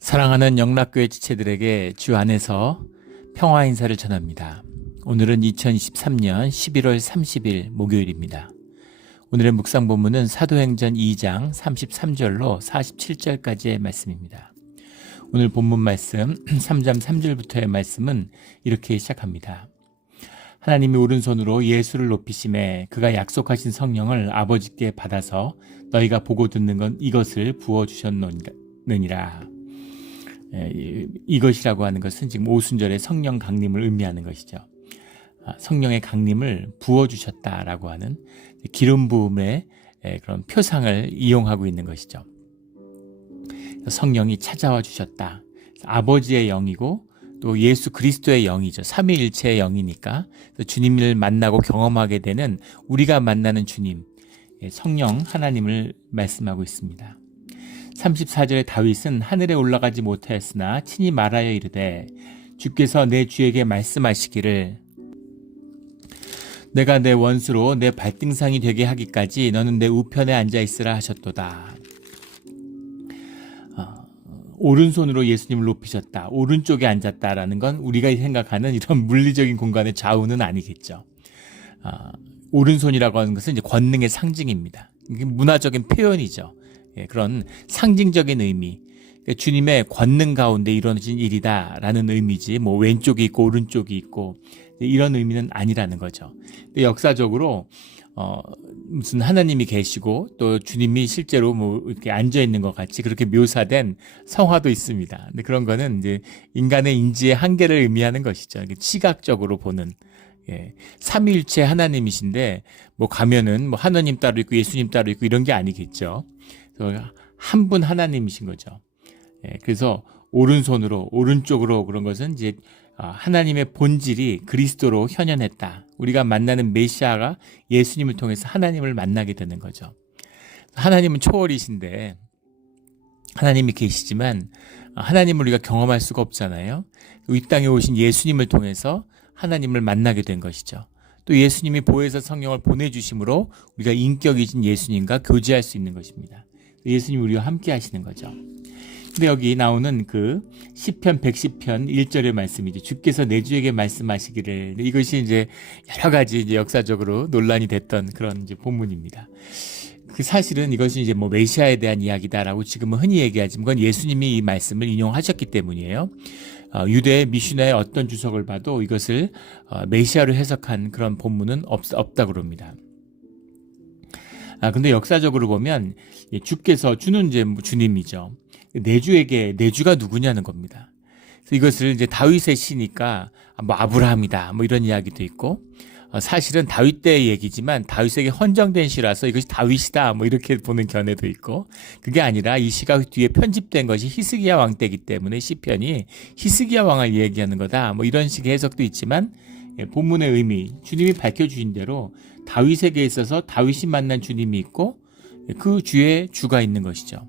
사랑하는 영락교회 지체들에게 주 안에서 평화 인사를 전합니다. 오늘은 2023년 11월 30일 목요일입니다. 오늘의 묵상 본문은 사도행전 2장 33절로 47절까지의 말씀입니다. 오늘 본문 말씀 3장 3절부터의 말씀은 이렇게 시작합니다. 하나님이 오른손으로 예수를 높이심에 그가 약속하신 성령을 아버지께 받아서 너희가 보고 듣는 건 이것을 부어주셨느니라. 이것이라고 하는 것은 지금 오순절의 성령 강림을 의미하는 것이죠. 성령의 강림을 부어주셨다라고 하는 기름 부음의 그런 표상을 이용하고 있는 것이죠. 성령이 찾아와 주셨다. 아버지의 영이고 또 예수 그리스도의 영이죠. 삼위일체의 영이니까 주님을 만나고 경험하게 되는 우리가 만나는 주님, 성령 하나님을 말씀하고 있습니다. 34절에 다윗은 하늘에 올라가지 못하였으나 친히 말하여 이르되 주께서 내 주에게 말씀하시기를 내가 내 원수로 내 발등상이 되게 하기까지 너는 내 우편에 앉아있으라 하셨도다. 오른손으로 예수님을 높이셨다. 오른쪽에 앉았다라는 건 우리가 생각하는 이런 물리적인 공간의 좌우는 아니겠죠. 오른손이라고 하는 것은 이제 권능의 상징입니다. 이게 문화적인 표현이죠. 그런 상징적인 의미, 주님의 권능 가운데 이루어진 일이다라는 의미지 뭐 왼쪽이 있고 오른쪽이 있고 이런 의미는 아니라는 거죠. 역사적으로 무슨 하나님이 계시고 또 주님이 실제로 뭐 이렇게 앉아 있는 것 같이 그렇게 묘사된 성화도 있습니다. 근데 그런 거는 이제 인간의 인지의 한계를 의미하는 것이죠. 시각적으로 보는. 삼위일체 하나님이신데 뭐 가면은 뭐 하나님 따로 있고 예수님 따로 있고 이런 게 아니겠죠. 한 분 하나님이신 거죠. 그래서 오른손으로 오른쪽으로 그런 것은 이제 하나님의 본질이 그리스도로 현현했다. 우리가 만나는 메시아가 예수님을 통해서 하나님을 만나게 되는 거죠. 하나님은 초월이신데 하나님이 계시지만 하나님을 우리가 경험할 수가 없잖아요. 이 땅에 오신 예수님을 통해서 하나님을 만나게 된 것이죠. 또 예수님이 보혜사 성령을 보내주심으로 우리가 인격이신 예수님과 교제할 수 있는 것입니다. 예수님이 우리와 함께 하시는 거죠. 근데 여기 나오는 그 시편 110편 1절의 말씀이죠. 주께서 내 주에게 말씀하시기를. 이것이 이제 여러 가지 이제 역사적으로 논란이 됐던 그런 이제 본문입니다. 그 사실은 이것이 이제 뭐 메시아에 대한 이야기다라고 지금은 흔히 얘기하지만 그건 예수님이 이 말씀을 인용하셨기 때문이에요. 유대 미슈나의 어떤 주석을 봐도 이것을 메시아로 해석한 그런 본문은 없다고 그럽니다. 근데 역사적으로 보면 주께서 주는 이제 주님이죠. 내 주가 누구냐는 겁니다. 그래서 이것을 이제 다윗의 시니까 뭐 아브라함이다 뭐 이런 이야기도 있고 사실은 다윗 때의 얘기지만 다윗에게 헌정된 시라서 이것이 다윗이다 뭐 이렇게 보는 견해도 있고 그게 아니라 이 시가 뒤에 편집된 것이 히스기야 왕 때이기 때문에 시편이 히스기야 왕을 얘기하는 거다 뭐 이런 식의 해석도 있지만 본문의 의미 주님이 밝혀주신 대로 다윗에게 있어서 다윗이 만난 주님이 있고 그 주에 주가 있는 것이죠.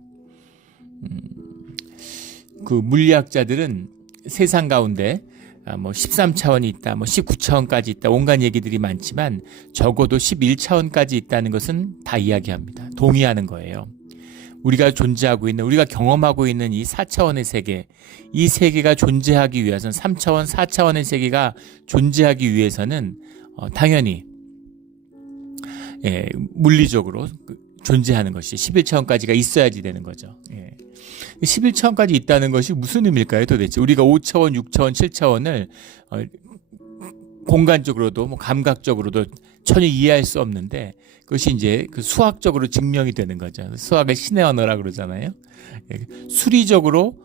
그 물리학자들은 세상 가운데 뭐 13차원이 있다, 뭐 19차원까지 있다, 온갖 얘기들이 많지만 적어도 11차원까지 있다는 것은 다 이야기합니다. 동의하는 거예요. 우리가 존재하고 있는, 우리가 경험하고 있는 이 4차원의 세계, 이 세계가 존재하기 위해서는 3차원, 4차원의 세계가 존재하기 위해서는 당연히 물리적으로 존재하는 것이 11차원까지가 있어야지 되는 거죠. 11차원까지 있다는 것이 무슨 의미일까요, 도대체? 우리가 5차원, 6차원, 7차원을 공간적으로도 뭐 감각적으로도 전혀 이해할 수 없는데 그것이 이제 그 수학적으로 증명이 되는 거죠. 수학의 신의 언어라 그러잖아요. 수리적으로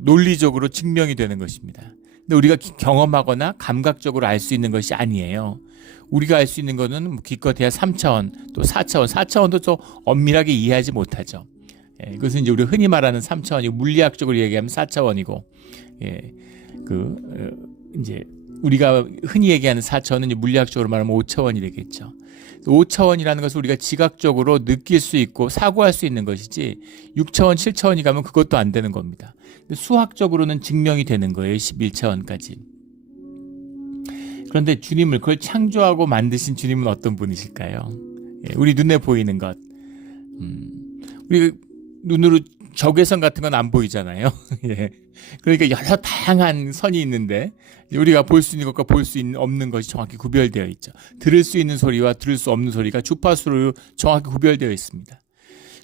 논리적으로 증명이 되는 것입니다. 근데 우리가 경험하거나 감각적으로 알 수 있는 것이 아니에요. 우리가 알 수 있는 것은 기껏해야 3차원, 또 4차원, 4차원도 좀 엄밀하게 이해하지 못하죠. 이것은 이제 우리가 흔히 말하는 3차원이고 물리학적으로 얘기하면 4차원이고, 이제 우리가 흔히 얘기하는 4차원은 물리학적으로 말하면 5차원이 되겠죠. 5차원이라는 것을 우리가 지각적으로 느낄 수 있고 사고할 수 있는 것이지 6차원, 7차원이 가면 그것도 안 되는 겁니다. 수학적으로는 증명이 되는 거예요. 11차원까지. 그런데 주님을 그걸 창조하고 만드신 주님은 어떤 분이실까요? 우리 눈에 보이는 것. 우리 눈으로 적외선 같은 건 안 보이잖아요. 예. 그러니까 여러 다양한 선이 있는데 우리가 볼 수 있는 것과 볼 수 없는 것이 정확히 구별되어 있죠. 들을 수 있는 소리와 들을 수 없는 소리가 주파수로 정확히 구별되어 있습니다.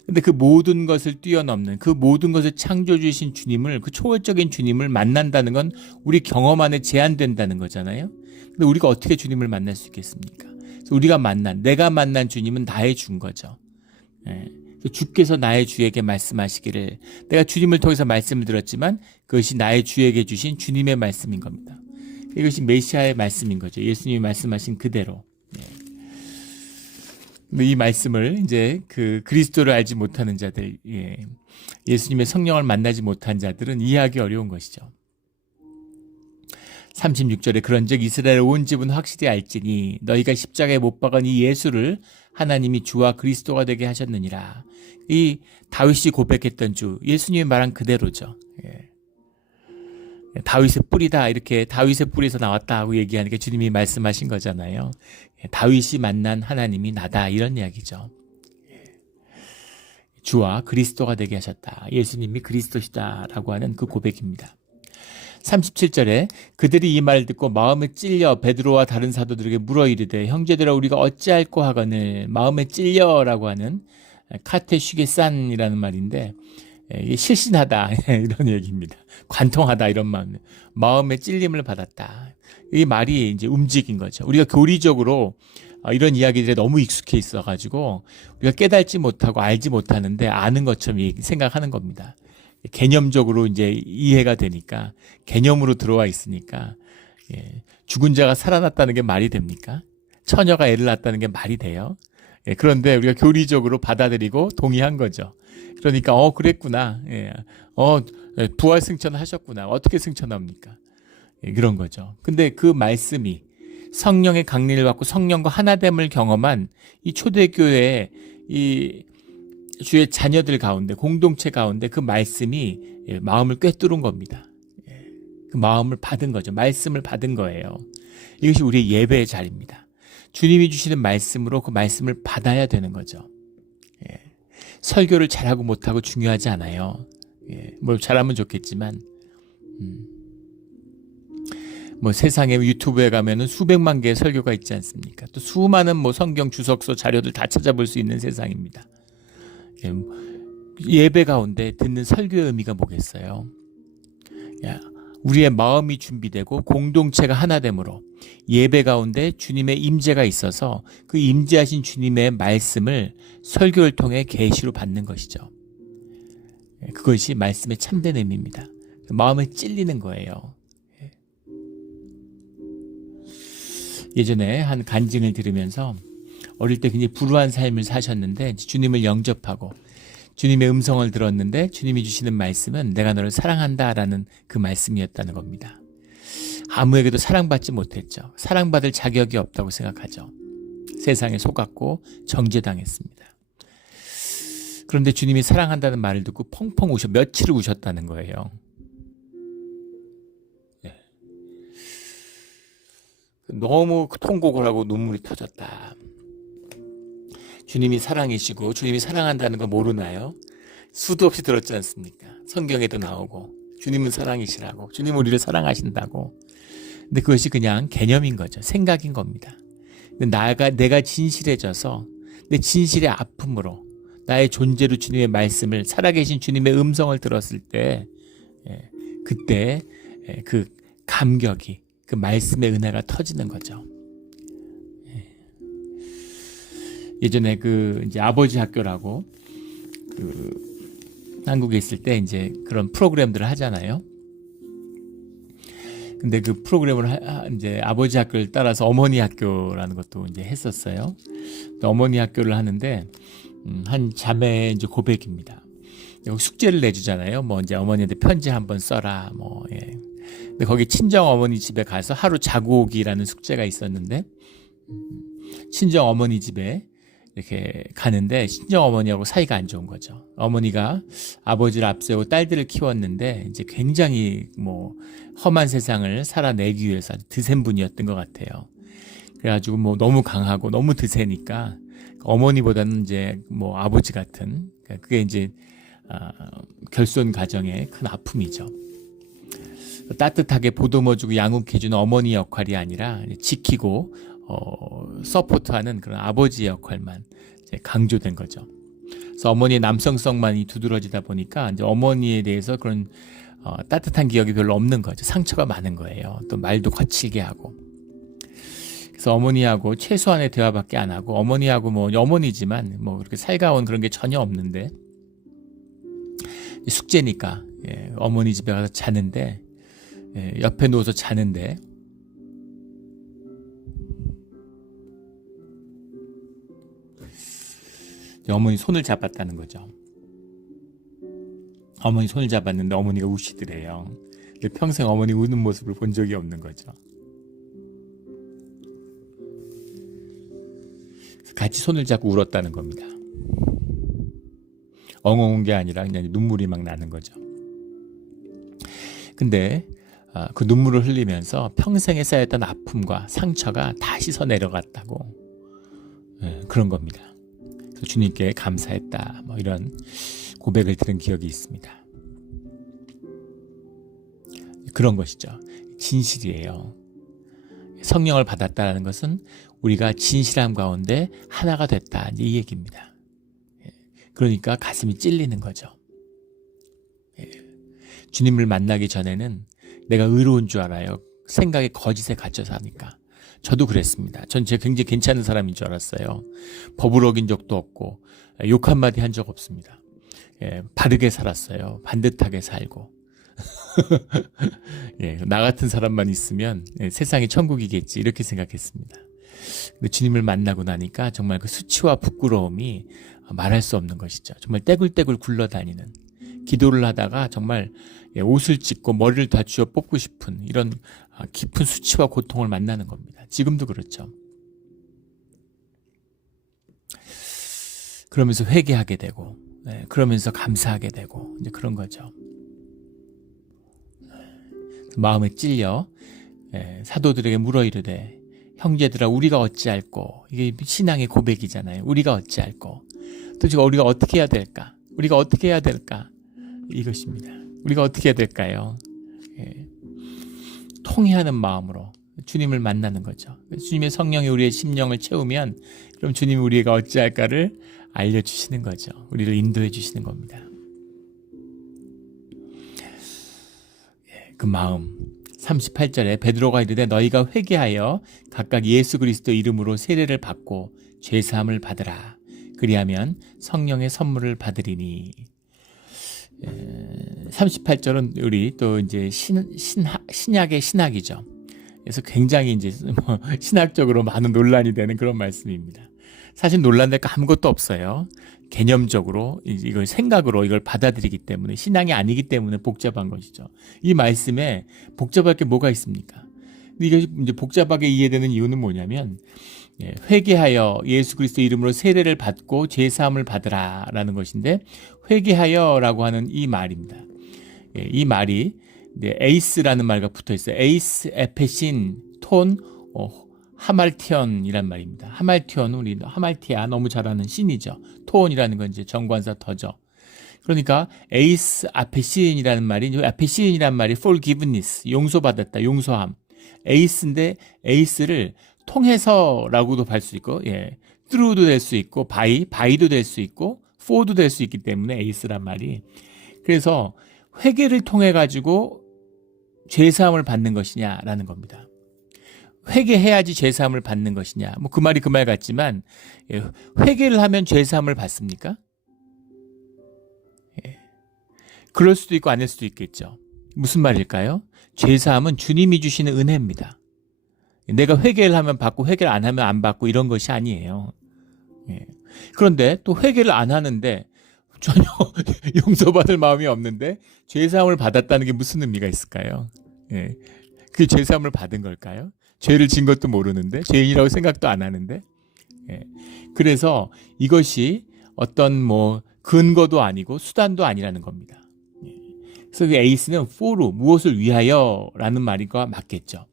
근데 그 모든 것을 뛰어넘는 그 모든 것을 창조해 주신 주님을, 그 초월적인 주님을 만난다는 건 우리 경험 안에 제한된다는 거잖아요. 근데 우리가 어떻게 주님을 만날 수 있겠습니까? 그래서 내가 만난 주님은 나의 주인 거죠. 예. 주께서 나의 주에게 말씀하시기를, 내가 주님을 통해서 말씀을 들었지만 그것이 나의 주에게 주신 주님의 말씀인 겁니다. 이것이 메시아의 말씀인 거죠. 예수님이 말씀하신 그대로. 근데 이 말씀을 이제 그 그리스도를 알지 못하는 자들, 예수님의 성령을 만나지 못한 자들은 이해하기 어려운 것이죠. 36절에 그런즉 이스라엘 온 집은 확실히 알지니 너희가 십자가에 못 박은 이 예수를 하나님이 주와 그리스도가 되게 하셨느니라. 이 다윗이 고백했던 주, 예수님이 말한 그대로죠. 다윗의 뿌리다, 이렇게 다윗의 뿌리에서 나왔다 하고 얘기하니까 주님이 말씀하신 거잖아요. 다윗이 만난 하나님이 나다, 이런 이야기죠. 주와 그리스도가 되게 하셨다. 예수님이 그리스도시다라고 하는 그 고백입니다. 37절에 그들이 이 말을 듣고 마음에 찔려 베드로와 다른 사도들에게 물어 이르되 형제들아 우리가 어찌할꼬 하거늘. 마음에 찔려라고 하는 카테슈게산이라는 말인데 이게 실신하다 이런 얘기입니다. 관통하다 이런 마음의 찔림을 받았다. 이 말이 이제 움직인 거죠. 우리가 교리적으로 이런 이야기들에 너무 익숙해 있어가지고 우리가 깨닫지 못하고 알지 못하는데 아는 것처럼 생각하는 겁니다. 개념적으로 이제 이해가 되니까, 개념으로 들어와 있으니까, 죽은 자가 살아났다는 게 말이 됩니까? 처녀가 애를 낳았다는 게 말이 돼요? 그런데 우리가 교리적으로 받아들이고 동의한 거죠. 그러니까 그랬구나. 부활 승천하셨구나. 어떻게 승천합니까? 그런 거죠. 근데 그 말씀이 성령의 강림을 받고 성령과 하나됨을 경험한 이 초대교회의 이 주의 자녀들 가운데, 공동체 가운데 그 말씀이 마음을 꿰뚫은 겁니다. 그 마음을 받은 거죠. 말씀을 받은 거예요. 이것이 우리의 예배의 자리입니다. 주님이 주시는 말씀으로 그 말씀을 받아야 되는 거죠. 설교를 잘하고 못하고 중요하지 않아요. 뭘 잘하면 좋겠지만, 뭐 세상에 유튜브에 가면은 수백만 개의 설교가 있지 않습니까? 또 수많은 뭐 성경 주석서 자료들 다 찾아볼 수 있는 세상입니다. 예배 가운데 듣는 설교의 의미가 뭐겠어요? 우리의 마음이 준비되고 공동체가 하나됨으로 예배 가운데 주님의 임재가 있어서 그 임재하신 주님의 말씀을 설교를 통해 계시로 받는 것이죠. 그것이 말씀의 참된 의미입니다. 마음에 찔리는 거예요. 예전에 한 간증을 들으면서 어릴 때 굉장히 불우한 삶을 사셨는데 주님을 영접하고 주님의 음성을 들었는데 주님이 주시는 말씀은 내가 너를 사랑한다라는 그 말씀이었다는 겁니다. 아무에게도 사랑받지 못했죠. 사랑받을 자격이 없다고 생각하죠. 세상에 속았고 정죄당했습니다. 그런데 주님이 사랑한다는 말을 듣고 펑펑 며칠을 우셨다는 거예요. 너무 통곡을 하고 눈물이 터졌다. 주님이 사랑이시고 주님이 사랑한다는 거 모르나요? 수도 없이 들었지 않습니까? 성경에도 나오고 주님은 사랑이시라고, 주님은 우리를 사랑하신다고. 근데 그것이 그냥 개념인 거죠. 생각인 겁니다. 근데 내가 진실해져서 내 진실의 아픔으로 나의 존재로 주님의 말씀을, 살아계신 주님의 음성을 들었을 때 그때 그 감격이, 그 말씀의 은혜가 터지는 거죠. 예전에 이제 아버지 학교라고 한국에 있을 때 이제 그런 프로그램들을 하잖아요. 근데 그 프로그램을 이제 아버지 학교를 따라서 어머니 학교라는 것도 이제 했었어요. 어머니 학교를 하는데 한 자매의 이제 고백입니다. 숙제를 내주잖아요. 뭐 이제 어머니한테 편지 한번 써라. 근데 거기 친정 어머니 집에 가서 하루 자고 오기라는 숙제가 있었는데, 친정 어머니 집에 이렇게 가는데 친정 어머니하고 사이가 안 좋은 거죠. 어머니가 아버지를 앞세우고 딸들을 키웠는데 이제 굉장히 뭐 험한 세상을 살아내기 위해서 아주 드센 분이었던 것 같아요. 그래가지고 뭐 너무 강하고 너무 드세니까 어머니보다는 이제 뭐 아버지 같은, 그게 이제 결손 가정의 큰 아픔이죠. 따뜻하게 보듬어주고 양육해주는 어머니 역할이 아니라 지키고 서포트하는 그런 아버지 역할만 이제 강조된 거죠. 그래서 어머니의 남성성만이 두드러지다 보니까 이제 어머니에 대해서 그런 따뜻한 기억이 별로 없는 거죠. 상처가 많은 거예요. 또 말도 거칠게 하고. 그래서 어머니하고 최소한의 대화밖에 안 하고, 어머니하고 뭐 어머니지만 뭐 그렇게 살가운 그런 게 전혀 없는데, 숙제니까 어머니 집에 가서 자는데, 옆에 누워서 자는데, 어머니 손을 잡았다는 거죠. 어머니 손을 잡았는데 어머니가 우시더래요. 평생 어머니 우는 모습을 본 적이 없는 거죠. 같이 손을 잡고 울었다는 겁니다. 엉엉 운 게 아니라 그냥 눈물이 막 나는 거죠. 근데 그 눈물을 흘리면서 평생에 쌓였던 아픔과 상처가 다 씻어 내려갔다고, 그런 겁니다. 그래서 주님께 감사했다, 뭐 이런 고백을 들은 기억이 있습니다. 그런 것이죠. 진실이에요. 성령을 받았다는 것은 우리가 진실함 가운데 하나가 됐다, 이 얘기입니다. 그러니까 가슴이 찔리는 거죠. 주님을 만나기 전에는 내가 의로운 줄 알아요. 생각에 거짓에 갇혀 사니까. 저도 그랬습니다. 전 제가 굉장히 괜찮은 사람인 줄 알았어요. 법을 어긴 적도 없고 욕 한마디 한 적 없습니다. 바르게 살았어요. 반듯하게 살고. 나 같은 사람만 있으면 세상이 천국이겠지, 이렇게 생각했습니다. 근데 주님을 만나고 나니까 정말 그 수치와 부끄러움이 말할 수 없는 것이죠. 정말 떼굴떼굴 굴러다니는, 기도를 하다가 정말 옷을 찢고 머리를 다 쥐어 뽑고 싶은 이런 깊은 수치와 고통을 만나는 겁니다. 지금도 그렇죠. 그러면서 회개하게 되고, 그러면서 감사하게 되고, 이제 그런 거죠. 마음에 찔려 사도들에게 물어 이르되 형제들아 우리가 어찌할꼬. 이게 신앙의 고백이잖아요. 우리가 어찌할꼬. 도대체 우리가 어떻게 해야 될까? 우리가 어떻게 해야 될까? 이것입니다. 우리가 어떻게 해야 될까요? 통회하는 마음으로 주님을 만나는 거죠. 주님의 성령이 우리의 심령을 채우면 그럼 주님이 우리가 어찌할까를 알려주시는 거죠. 우리를 인도해 주시는 겁니다. 그 마음, 38절에 베드로가 이르되 너희가 회개하여 각각 예수 그리스도 이름으로 세례를 받고 죄사함을 받으라. 그리하면 성령의 선물을 받으리니. 38절은 우리 또 이제 신약의 신학이죠. 그래서 굉장히 이제 신학적으로 많은 논란이 되는 그런 말씀입니다. 사실 논란될 거 아무것도 없어요. 개념적으로 이걸 생각으로 이걸 받아들이기 때문에, 신앙이 아니기 때문에 복잡한 것이죠. 이 말씀에 복잡할 게 뭐가 있습니까? 이게 이제 복잡하게 이해되는 이유는 뭐냐면, 회개하여 예수 그리스도 이름으로 세례를 받고 죄 사함을 받으라라는 것인데, 회개하여라고 하는 이 말입니다. 이 말이 에이스라는 말과 붙어 있어요. 에이스, 에페신, 톤, 하말티언이란 말입니다. 하말티언, 우리 하말티아 너무 잘 아는 신이죠. 톤이라는 건 이제 정관사 더죠. 그러니까 에이스 아페시인이라는 말이, 아페시인이란 말이 forgiveness, 용서받았다, 용서함. 에이스인데 에이스를 통해서라고도 할 수 있고, through도 될 수 있고, by도 될 수 있고, for도 될 수 있기 때문에 에이스란 말이. 그래서 회개를 통해 가지고 죄사함을 받는 것이냐라는 겁니다. 회개해야지 죄사함을 받는 것이냐. 뭐 그 말이 그 말 같지만, 회개를 하면 죄사함을 받습니까? 그럴 수도 있고 아닐 수도 있겠죠. 무슨 말일까요? 죄사함은 주님이 주시는 은혜입니다. 내가 회개를 하면 받고 회개를 안 하면 안 받고 이런 것이 아니에요. 그런데 또 회개를 안 하는데 전혀 용서받을 마음이 없는데 죄사함을 받았다는 게 무슨 의미가 있을까요? 그 죄사함을 받은 걸까요? 죄를 진 것도 모르는데, 죄인이라고 생각도 안 하는데. 그래서 이것이 어떤 근거도 아니고 수단도 아니라는 겁니다. 그래서 그 에이스는 for로, 무엇을 위하여라는 말과 맞겠죠.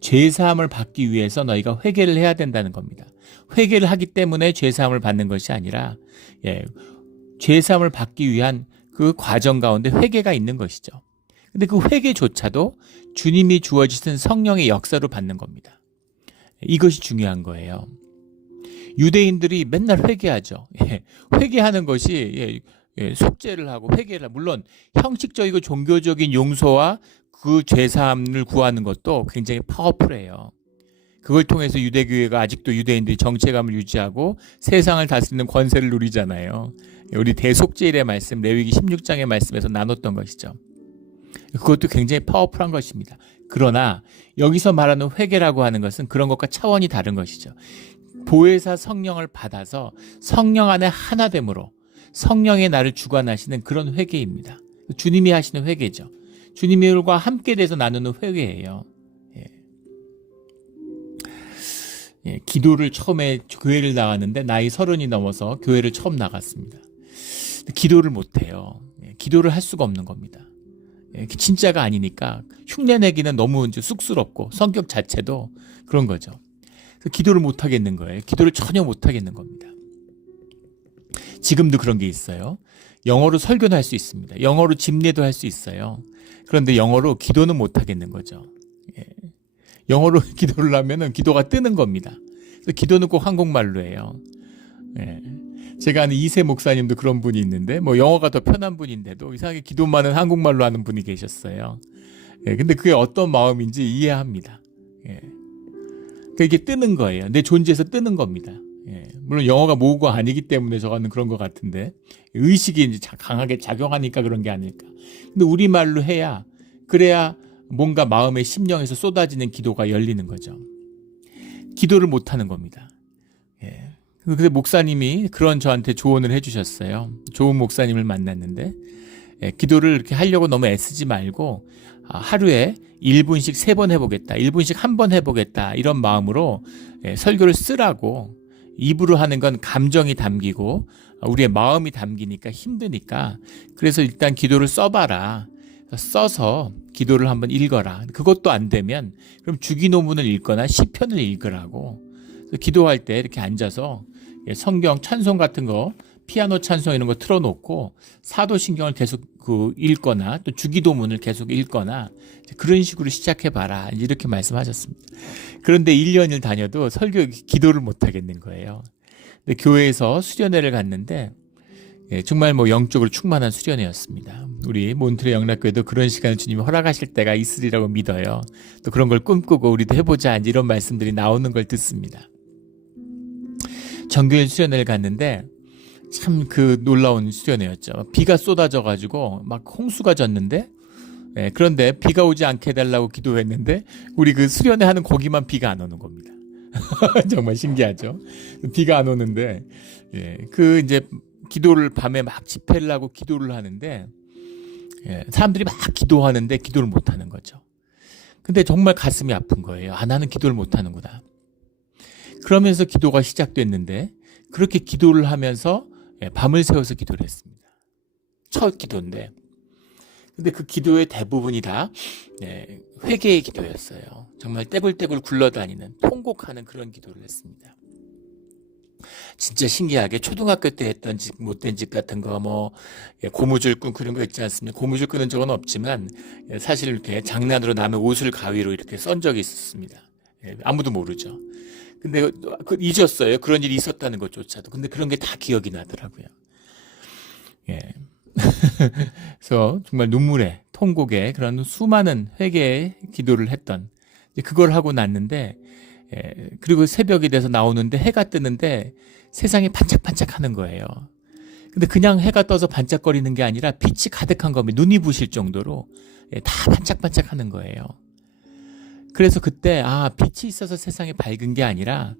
죄사함을 받기 위해서 너희가 회개를 해야 된다는 겁니다. 회개를 하기 때문에 죄사함을 받는 것이 아니라, 죄사함을 받기 위한 그 과정 가운데 회개가 있는 것이죠. 근데 그 회개조차도 주님이 주어주신 성령의 역사로 받는 겁니다. 이것이 중요한 거예요. 유대인들이 맨날 회개하죠. 회개하는 것이 속죄를 하고 회개를 하고, 물론 형식적이고 종교적인 용서와 그 죄사함을 구하는 것도 굉장히 파워풀해요. 그걸 통해서 유대교회가 아직도 유대인들이 정체감을 유지하고 세상을 다스리는 권세를 누리잖아요. 우리 대속죄일의 말씀, 레위기 16장의 말씀에서 나눴던 것이죠. 그것도 굉장히 파워풀한 것입니다. 그러나 여기서 말하는 회개라고 하는 것은 그런 것과 차원이 다른 것이죠. 보혜사 성령을 받아서 성령 안에 하나됨으로 성령의 나를 주관하시는 그런 회개입니다. 주님이 하시는 회개죠. 주님과 함께 돼서 나누는 회개예요. 기도를 처음에 교회를 나갔는데 나이 30이 넘어서 교회를 처음 나갔습니다. 기도를 못해요. 기도를 할 수가 없는 겁니다. 진짜가 아니니까 흉내내기는 너무 이제 쑥스럽고 성격 자체도 그런 거죠. 그래서 기도를 못 하겠는 거예요. 기도를 전혀 못 하겠는 겁니다. 지금도 그런 게 있어요. 영어로 설교도 할 수 있습니다. 영어로 집례도 할 수 있어요. 그런데 영어로 기도는 못 하겠는 거죠. 영어로 기도를 하면은 기도가 뜨는 겁니다. 그래서 기도는 꼭 한국말로 해요. 제가 아는 이세 목사님도 그런 분이 있는데, 뭐 영어가 더 편한 분인데도 이상하게 기도만은 한국말로 하는 분이 계셨어요. 근데 그게 어떤 마음인지 이해합니다. 그러니까 이게 뜨는 거예요. 내 존재에서 뜨는 겁니다. 물론 영어가 모국어가 아니기 때문에 저거는 그런 것 같은데, 의식이 이제 강하게 작용하니까 그런 게 아닐까. 근데 우리말로 해야, 그래야 뭔가 마음의 심령에서 쏟아지는 기도가 열리는 거죠. 기도를 못 하는 겁니다. 근데 목사님이 그런 저한테 조언을 해주셨어요. 좋은 목사님을 만났는데, 기도를 이렇게 하려고 너무 애쓰지 말고 하루에 1분씩 3번 해보겠다, 1분씩 1번 해보겠다, 이런 마음으로 설교를 쓰라고. 입으로 하는 건 감정이 담기고 우리의 마음이 담기니까 힘드니까, 그래서 일단 기도를 써봐라. 써서 기도를 한번 읽어라. 그것도 안 되면 그럼 주기도문을 읽거나 시편을 읽으라고. 기도할 때 이렇게 앉아서 성경 찬송 같은 거, 피아노 찬송 이런 거 틀어놓고 사도신경을 계속 읽거나 또 주기도문을 계속 읽거나 그런 식으로 시작해봐라, 이렇게 말씀하셨습니다. 그런데 1년을 다녀도 설교 기도를 못 하겠는 거예요. 근데 교회에서 수련회를 갔는데 정말 뭐 영적으로 충만한 수련회였습니다. 우리 몬트레 영락교회도 그런 시간을 주님이 허락하실 때가 있으리라고 믿어요. 또 그런 걸 꿈꾸고 우리도 해보자, 이런 말씀들이 나오는 걸 듣습니다. 정교일 수련회를 갔는데 참 그 놀라운 수련회였죠. 비가 쏟아져가지고 막 홍수가 졌는데, 그런데 비가 오지 않게 해달라고 기도했는데 우리 그 수련회 하는 거기만 비가 안 오는 겁니다. 정말 신기하죠. 비가 안 오는데, 그 이제 기도를 밤에 막 집회를 하고 기도를 하는데, 사람들이 막 기도하는데 기도를 못 하는 거죠. 근데 정말 가슴이 아픈 거예요. 나는 기도를 못 하는구나. 그러면서 기도가 시작됐는데, 그렇게 기도를 하면서 밤을 새워서 기도를 했습니다. 첫 기도인데, 근데 그 기도의 대부분이 다 회개의 기도였어요. 정말 떼굴떼굴 굴러다니는, 통곡하는 그런 기도를 했습니다. 진짜 신기하게 초등학교 때 했던 짓, 못된 짓 같은 거, 뭐 고무줄 끈 그런 거 있지 않습니까? 고무줄 끄는 적은 없지만 사실 이렇게 장난으로 남의 옷을 가위로 이렇게 썬 적이 있었습니다. 아무도 모르죠. 근데 잊었어요. 그런 일이 있었다는 것조차도. 근데 그런 게 다 기억이 나더라고요. 그래서 정말 눈물의, 통곡의 그런 수많은 회개의 기도를 했던, 그걸 하고 났는데, 그리고 새벽이 돼서 나오는데 해가 뜨는데 세상이 반짝반짝 하는 거예요. 근데 그냥 해가 떠서 반짝거리는 게 아니라 빛이 가득한 겁니다. 눈이 부실 정도로 다 반짝반짝 하는 거예요. 그래서 그때 빛이 있어서 세상이 밝은 게 아니라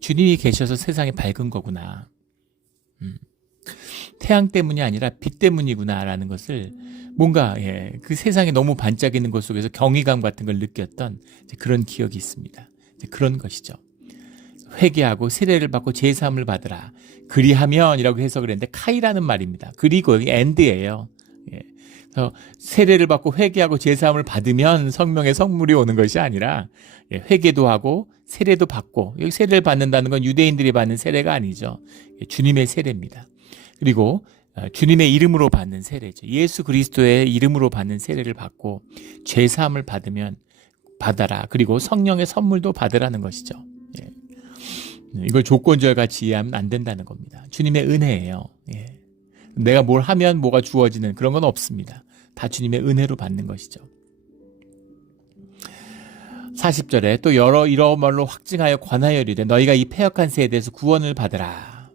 주님이 계셔서 세상이 밝은 거구나. 태양 때문이 아니라 빛 때문이구나라는 것을, 뭔가 그 세상에 너무 반짝이는 것 속에서 경이감 같은 걸 느꼈던 그런 기억이 있습니다. 그런 것이죠. 회개하고 세례를 받고 제사함을 받으라. 그리하면이라고 해석을 했는데 카이라는 말입니다. 그리고 여기 엔드예요. 그래서 세례를 받고 회개하고 제사함을 받으면 성령의 선물이 오는 것이 아니라, 회개도 하고 세례도 받고, 여기 세례를 받는다는 건 유대인들이 받는 세례가 아니죠. 주님의 세례입니다. 그리고 주님의 이름으로 받는 세례죠. 예수 그리스도의 이름으로 받는 세례를 받고 죄 사함을 받아라. 그리고 성령의 선물도 받으라는 것이죠. 예. 이걸 조건절 같이 이해하면 안 된다는 겁니다. 주님의 은혜예요. 예. 내가 뭘 하면 뭐가 주어지는 그런 건 없습니다. 다 주님의 은혜로 받는 것이죠. 40절에 또 이러말로 확증하여 관하여 이르되 너희가 이 패역한 세대에서 구원을 받으라.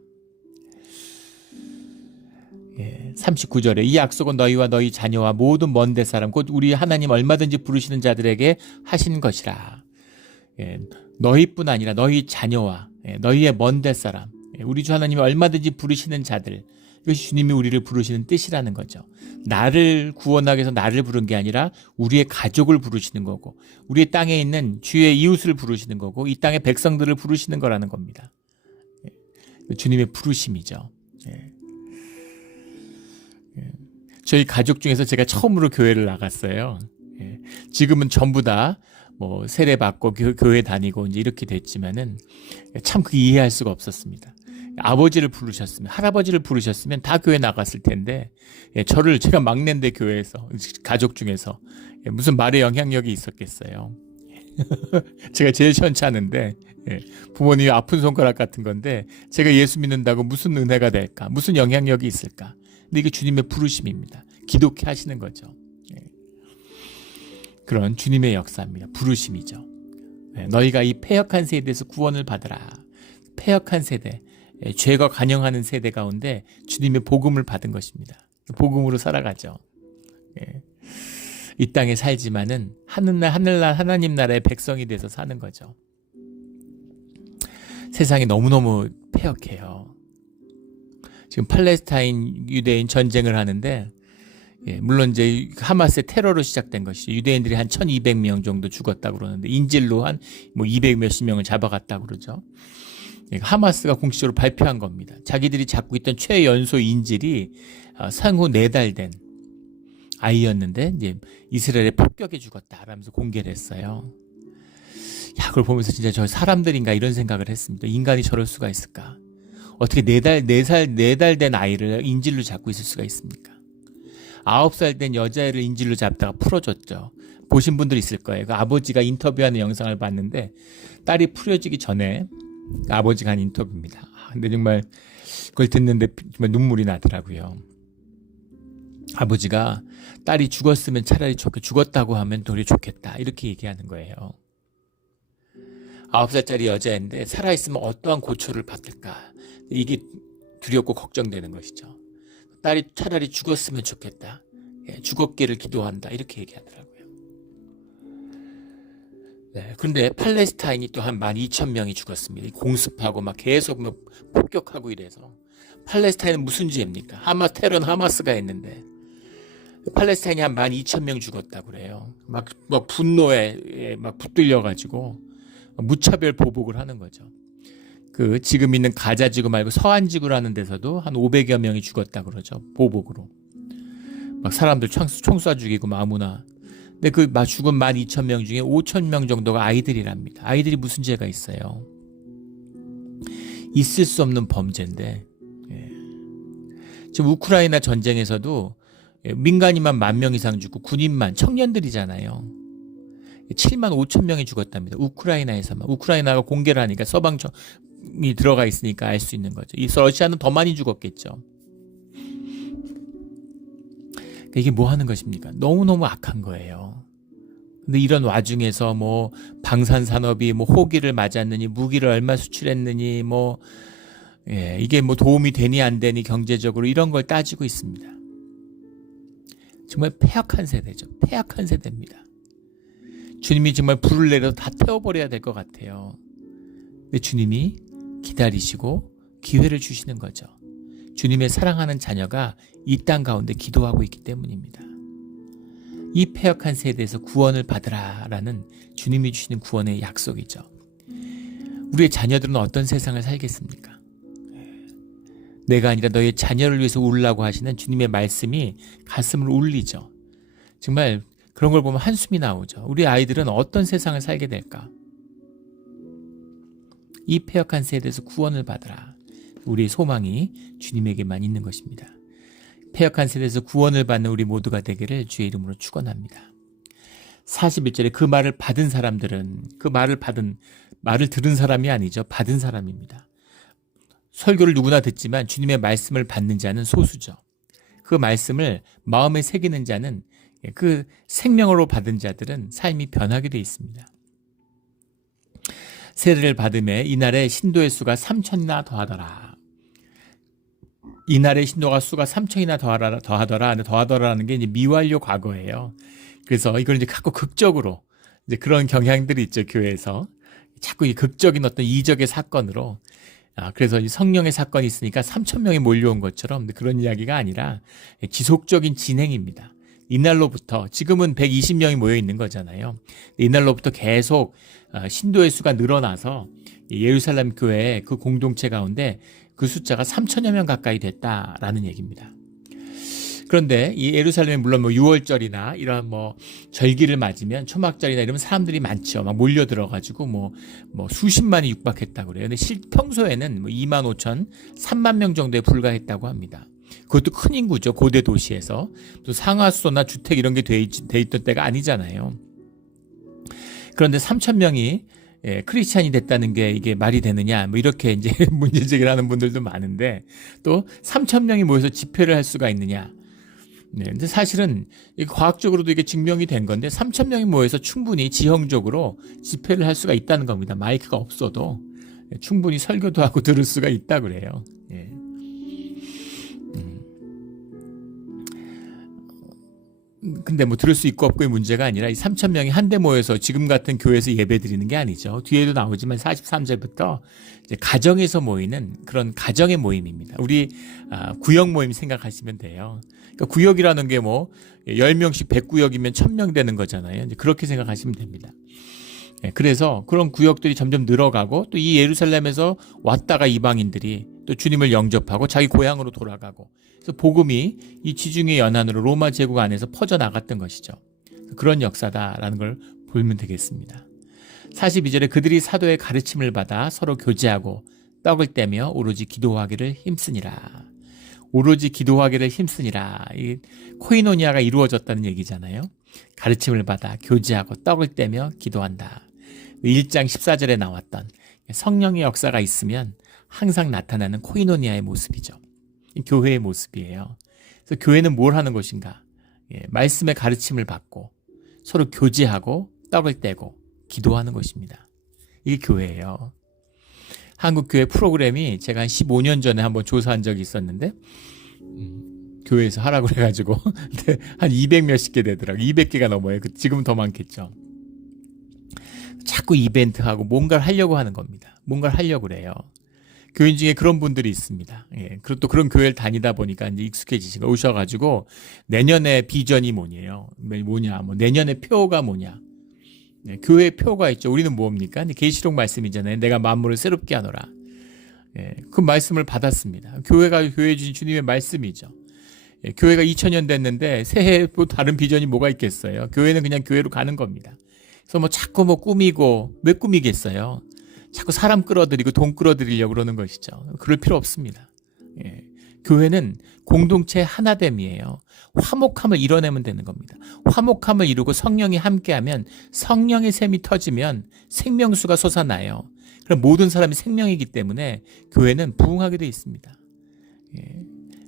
예, 39절에 이 약속은 너희와 너희 자녀와 모든 먼데 사람 곧 우리 하나님 얼마든지 부르시는 자들에게 하신 것이라. 예, 너희뿐 아니라 너희 자녀와 너희의 먼데 사람, 우리 주 하나님이 얼마든지 부르시는 자들, 이것이 주님이 우리를 부르시는 뜻이라는 거죠. 나를 구원하기 위해서 나를 부른 게 아니라 우리의 가족을 부르시는 거고, 우리의 땅에 있는 주의 이웃을 부르시는 거고, 이 땅의 백성들을 부르시는 거라는 겁니다. 주님의 부르심이죠. 저희 가족 중에서 제가 처음으로 교회를 나갔어요. 지금은 전부 다 뭐 세례 받고 교회 다니고 이제 이렇게 됐지만은 참 그 이해할 수가 없었습니다. 아버지를 부르셨으면, 할아버지를 부르셨으면 다 교회 나갔을 텐데, 제가 막내인데 교회에서, 가족 중에서 무슨 말의 영향력이 있었겠어요. 제가 제일 현찮은데, 부모님이 아픈 손가락 같은 건데, 제가 예수 믿는다고 무슨 은혜가 될까? 무슨 영향력이 있을까? 근데 이게 주님의 부르심입니다. 기독해 하시는 거죠. 그런 주님의 역사입니다. 부르심이죠. 너희가 이 패역한 세대에서 구원을 받으라. 패역한 세대, 죄가 관영하는 세대 가운데 주님의 복음을 받은 것입니다. 복음으로 살아가죠. 이 땅에 살지만은 하나님 나라의 백성이 돼서 사는 거죠. 세상이 너무너무 패역해요. 지금 팔레스타인 유대인 전쟁을 하는데, 물론 이제 하마스의 테러로 시작된 것이죠. 유대인들이 한 1200명 정도 죽었다고 그러는데, 인질로 한 뭐 200 몇십 명을 잡아갔다고 그러죠. 하마스가 공식적으로 발표한 겁니다. 자기들이 잡고 있던 최연소 인질이 생후 4달 된 아이였는데 이제 이스라엘에 폭격해 죽었다라면서 공개를 했어요. 야, 그걸 보면서 진짜 저 사람들인가 이런 생각을 했습니다. 인간이 저럴 수가 있을까? 어떻게 4달 된 아이를 인질로 잡고 있을 수가 있습니까? 9살 된 여자애를 인질로 잡다가 풀어줬죠. 보신 분들 있을 거예요. 그 아버지가 인터뷰하는 영상을 봤는데, 딸이 풀어지기 전에 아버지가 한 인터뷰입니다. 근데 정말 그걸 듣는데 정말 눈물이 나더라고요. 아버지가 딸이 죽었으면 차라리 죽었다고 하면 도리 좋겠다, 이렇게 얘기하는 거예요. 9살짜리 여자인데 살아있으면 어떠한 고초를 받을까, 이게 두렵고 걱정되는 것이죠. 딸이 차라리 죽었으면 좋겠다, 죽었기를 기도한다, 이렇게 얘기하더라고요. 그런데 팔레스타인이 또 한 12,000명이 죽었습니다. 공습하고 막 계속 뭐 폭격하고 이래서. 팔레스타인은 무슨 죄입니까? 테러는 하마스가 했는데, 팔레스타인이 한 12,000명 죽었다고 그래요. 막 분노에 막 붙들려가지고 무차별 보복을 하는 거죠. 지금 있는 가자지구 말고 서안지구라는 데서도 한 500여 명이 죽었다 그러죠. 보복으로. 막 사람들 총 쏴 죽이고 아무나. 근데 죽은 12,000명 중에 5,000명 정도가 아이들이랍니다. 아이들이 무슨 죄가 있어요? 있을 수 없는 범죄인데. 지금 우크라이나 전쟁에서도 민간인만 10,000명 이상 죽고 군인만, 청년들이잖아요. 75,000명이 죽었답니다. 우크라이나에서만. 우크라이나가 공개를 하니까 서방이 들어가 있으니까 알 수 있는 거죠. 이 러시아는 더 많이 죽었겠죠. 이게 뭐 하는 것입니까? 너무너무 악한 거예요. 근데 이런 와중에서 뭐 방산산업이 뭐 호기를 맞았느니, 무기를 얼마 수출했느니, 이게 뭐 도움이 되니 안 되니 경제적으로, 이런 걸 따지고 있습니다. 정말 패역한 세대죠. 패역한 세대입니다. 주님이 정말 불을 내려서 다 태워버려야 될 것 같아요. 근데 주님이 기다리시고 기회를 주시는 거죠. 주님의 사랑하는 자녀가 이 땅 가운데 기도하고 있기 때문입니다. 이 패역한 세대에서 구원을 받으라라는 주님이 주시는 구원의 약속이죠. 우리의 자녀들은 어떤 세상을 살겠습니까? 내가 아니라 너의 자녀를 위해서 울라고 하시는 주님의 말씀이 가슴을 울리죠. 정말 그런 걸 보면 한숨이 나오죠. 우리 아이들은 어떤 세상을 살게 될까? 이 패역한 세대에서 구원을 받으라. 우리의 소망이 주님에게만 있는 것입니다. 패역한 세대에서 구원을 받는 우리 모두가 되기를 주의 이름으로 축원합니다. 41절에 그 말을 받은 사람들은 말을 들은 사람이 아니죠. 받은 사람입니다. 설교를 누구나 듣지만 주님의 말씀을 받는 자는 소수죠. 그 말씀을 마음에 새기는 자는, 그 생명으로 받은 자들은 삶이 변하게 되어 있습니다. 세례를 받음에 이날의 신도의 수가 3,000이나 더하더라. 이날의 신도가 수가 3,000이나 더하더라라는 게 이제 미완료 과거예요. 그래서 이걸 이제 자꾸 극적으로 이제 그런 경향들이 있죠, 교회에서. 자꾸 이 극적인 어떤 이적의 사건으로, 그래서 이 성령의 사건이 있으니까 3,000명이 몰려온 것처럼 그런 이야기가 아니라 지속적인 진행입니다. 이날로부터, 지금은 120명이 모여 있는 거잖아요. 이날로부터 계속 신도의 수가 늘어나서 예루살렘 교회의 그 공동체 가운데 그 숫자가 3,000여 명 가까이 됐다라는 얘기입니다. 그런데 이 예루살렘에 물론 뭐 6월절이나 이런 뭐 절기를 맞으면, 초막절이나 이러면 사람들이 많죠. 막 몰려 들어가지고 뭐 수십만이 육박했다고 그래요. 근데 평소에는 뭐 2만 5천, 3만 명 정도에 불과했다고 합니다. 그것도 큰 인구죠. 고대 도시에서. 또 상하수도나 주택 이런 게 돼 있던 때가 아니잖아요. 그런데 3,000명이 크리스찬이 됐다는 게 이게 말이 되느냐, 뭐 이렇게 이제 문제 제기를 하는 분들도 많은데, 또 3,000명이 모여서 집회를 할 수가 있느냐. 네, 근데 사실은 과학적으로도 이게 증명이 된 건데 3,000명이 모여서 충분히 지형적으로 집회를 할 수가 있다는 겁니다. 마이크가 없어도 충분히 설교도 하고 들을 수가 있다 그래요. 예. 근데 뭐 들을 수 있고 없고의 문제가 아니라 이 3,000명이 한데 모여서 지금 같은 교회에서 예배 드리는 게 아니죠. 뒤에도 나오지만 43절부터 이제 가정에서 모이는 그런 가정의 모임입니다. 우리 구역 모임 생각하시면 돼요. 그러니까 구역이라는 게 뭐 10명씩 100구역이면 1,000명 되는 거잖아요. 이제 그렇게 생각하시면 됩니다. 그래서 그런 구역들이 점점 늘어가고, 또 이 예루살렘에서 왔다가 이방인들이 또 주님을 영접하고 자기 고향으로 돌아가고, 그래서 복음이 이 지중해 연안으로 로마 제국 안에서 퍼져나갔던 것이죠. 그런 역사다라는 걸 보면 되겠습니다. 42절에 그들이 사도의 가르침을 받아 서로 교제하고 떡을 떼며 오로지 기도하기를 힘쓰니라. 오로지 기도하기를 힘쓰니라. 이 코이노니아가 이루어졌다는 얘기잖아요. 가르침을 받아 교제하고 떡을 떼며 기도한다. 1장 14절에 나왔던 성령의 역사가 있으면 항상 나타나는 코이노니아의 모습이죠. 교회의 모습이에요. 그래서 교회는 뭘 하는 것인가? 말씀의 가르침을 받고 서로 교제하고 떡을 떼고 기도하는 것입니다. 이게 교회예요. 한국 교회 프로그램이 제가 한 15년 전에 한번 조사한 적이 있었는데, 교회에서 하라고 그래가지고 한 200몇십 개 되더라고요. 200개가 넘어요. 지금은 더 많겠죠. 자꾸 이벤트하고 뭔가를 하려고 하는 겁니다. 뭔가를 하려고 그래요. 교인 중에 그런 분들이 있습니다. 그리고 또 그런 교회를 다니다 보니까 이제 익숙해지시고 오셔가지고 내년의 비전이 뭐냐, 뭐 내년의 표가 뭐냐. 교회 표가 있죠. 우리는 뭡니까? 계시록 말씀이잖아요. 내가 만물을 새롭게 하노라. 그 말씀을 받았습니다. 교회가 교회 주신 주님의 말씀이죠. 교회가 2000년 됐는데 새해 또 다른 비전이 뭐가 있겠어요? 교회는 그냥 교회로 가는 겁니다. 그래서 뭐 자꾸 뭐 꾸미고, 왜 꾸미겠어요? 자꾸 사람 끌어들이고 돈 끌어들이려고 그러는 것이죠. 그럴 필요 없습니다. 교회는 공동체 하나됨이에요. 화목함을 이뤄내면 되는 겁니다. 화목함을 이루고 성령이 함께하면, 성령의 샘이 터지면 생명수가 솟아나요. 그럼 모든 사람이 생명이기 때문에 교회는 부흥하게 돼 있습니다.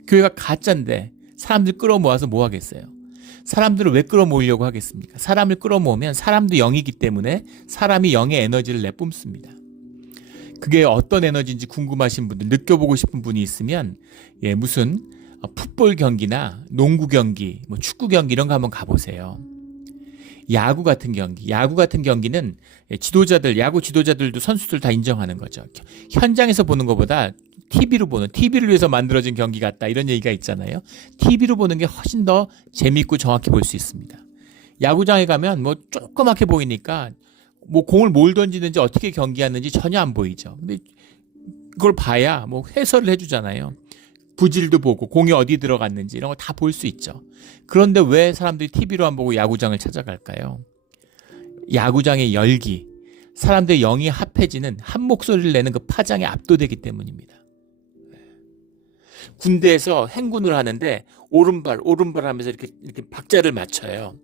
교회가 가짜인데 사람들 끌어모아서 뭐 하겠어요? 사람들을 왜 끌어모으려고 하겠습니까? 사람을 끌어모으면 사람도 영이기 때문에 사람이 영의 에너지를 내뿜습니다. 그게 어떤 에너지인지 궁금하신 분들, 느껴보고 싶은 분이 있으면 무슨 풋볼 경기나 농구 경기, 뭐 축구 경기 이런 거 한번 가보세요. 야구 같은 경기는 야구 지도자들도 선수들 다 인정하는 거죠. 현장에서 보는 것보다 TV를 위해서 만들어진 경기 같다, 이런 얘기가 있잖아요. TV로 보는 게 훨씬 더 재밌고 정확히 볼 수 있습니다. 야구장에 가면 뭐 조그맣게 보이니까 뭐 공을 뭘 던지는지 어떻게 경기하는지 전혀 안 보이죠. 근데 그걸 봐야 뭐 해설을 해주잖아요. 구질도 보고 공이 어디 들어갔는지 이런 거 다 볼 수 있죠. 그런데 왜 사람들이 TV로 안 보고 야구장을 찾아갈까요? 야구장의 열기, 사람들의 영이 합해지는 한 목소리를 내는 그 파장에 압도되기 때문입니다. 군대에서 행군을 하는데 오른발 오른발 하면서 이렇게 박자를 맞춰요.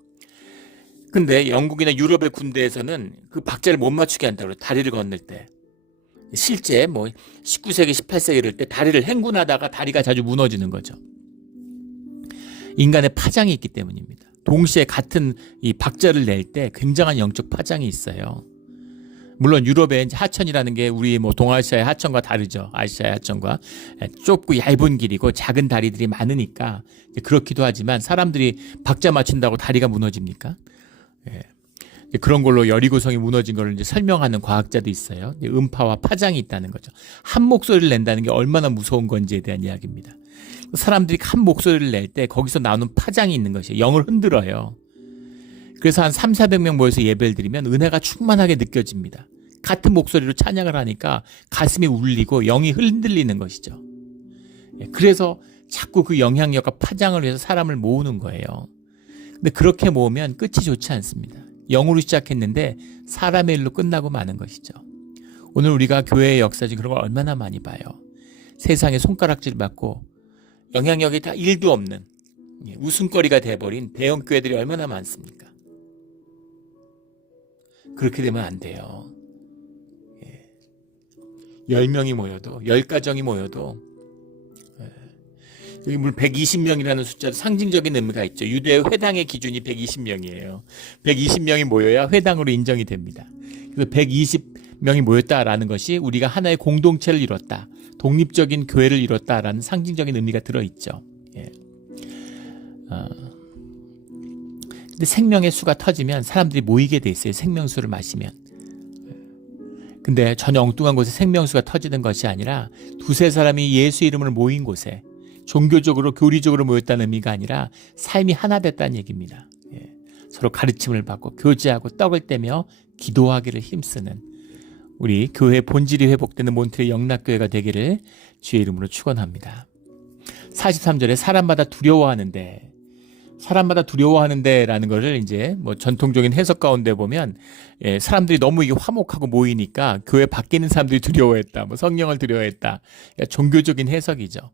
근데 영국이나 유럽의 군대에서는 그 박자를 못 맞추게 한다고 그래요. 다리를 건널 때. 실제 뭐 19세기 18세기 이럴 때 다리를 행군하다가 다리가 자주 무너지는 거죠. 인간의 파장이 있기 때문입니다. 동시에 같은 이 박자를 낼 때 굉장한 영적 파장이 있어요. 물론 유럽의 이제 하천이라는 게 우리 뭐 동아시아의 하천과 다르죠. 아시아의 하천과 좁고 얇은 길이고 작은 다리들이 많으니까 그렇기도 하지만 사람들이 박자 맞춘다고 다리가 무너집니까? 예. 그런 걸로 여리고성이 무너진 걸 이제 설명하는 과학자도 있어요. 음파와 파장이 있다는 거죠. 한 목소리를 낸다는 게 얼마나 무서운 건지에 대한 이야기입니다. 사람들이 한 목소리를 낼 때 거기서 나오는 파장이 있는 것이에요. 영을 흔들어요. 그래서 한 300~400명 모여서 예배를 드리면 은혜가 충만하게 느껴집니다. 같은 목소리로 찬양을 하니까 가슴이 울리고 영이 흔들리는 것이죠. 그래서 자꾸 그 영향력과 파장을 위해서 사람을 모으는 거예요. 근데 그렇게 모으면 끝이 좋지 않습니다. 영으로 시작했는데 사람의 일로 끝나고 마는 것이죠. 오늘 우리가 교회의 역사 중에 그런 걸 얼마나 많이 봐요. 세상에 손가락질 받고 영향력이 다 1도 없는 웃음거리가 돼버린 대형 교회들이 얼마나 많습니까? 그렇게 되면 안 돼요. 10명이 모여도 10가정이 모여도 여기 물론 120명이라는 숫자도 상징적인 의미가 있죠. 유대 회당의 기준이 120명이에요. 120명이 모여야 회당으로 인정이 됩니다. 그래서 120명이 모였다라는 것이 우리가 하나의 공동체를 이뤘다. 독립적인 교회를 이뤘다라는 상징적인 의미가 들어있죠. 예. 근데 생명의 수가 터지면 사람들이 모이게 돼 있어요. 생명수를 마시면. 근데 전혀 엉뚱한 곳에 생명수가 터지는 것이 아니라 두세 사람이 예수 이름을 모인 곳에 종교적으로 교리적으로 모였다는 의미가 아니라 삶이 하나 됐다는 얘기입니다. 예. 서로 가르침을 받고 교제하고 떡을 떼며 기도하기를 힘쓰는 우리 교회 본질이 회복되는 몬트레 영락교회가 되기를 주의 이름으로 축원합니다. 43절에 사람마다 두려워하는데 라는 것을 이제 뭐 전통적인 해석 가운데 보면 사람들이 너무 이게 화목하고 모이니까 교회 밖에 있는 사람들이 두려워했다. 뭐 성령을 두려워했다. 그러니까 종교적인 해석이죠.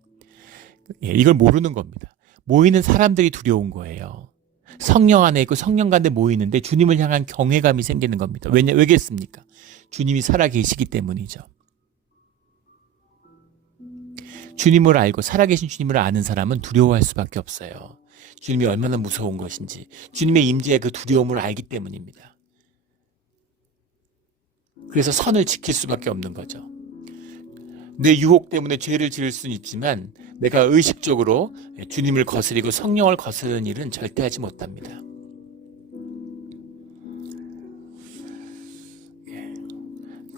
이걸 모르는 겁니다. 모이는 사람들이 두려운 거예요. 성령 안에 있고 성령 가운데 모이는데 주님을 향한 경외감이 생기는 겁니다. 왜겠습니까? 주님이 살아계시기 때문이죠. 주님을 알고 살아계신 주님을 아는 사람은 두려워할 수밖에 없어요. 주님이 얼마나 무서운 것인지 주님의 임재의 그 두려움을 알기 때문입니다. 그래서 선을 지킬 수밖에 없는 거죠. 내 유혹 때문에 죄를 지을 수는 있지만 내가 의식적으로 주님을 거스리고 성령을 거스르는 일은 절대 하지 못합니다.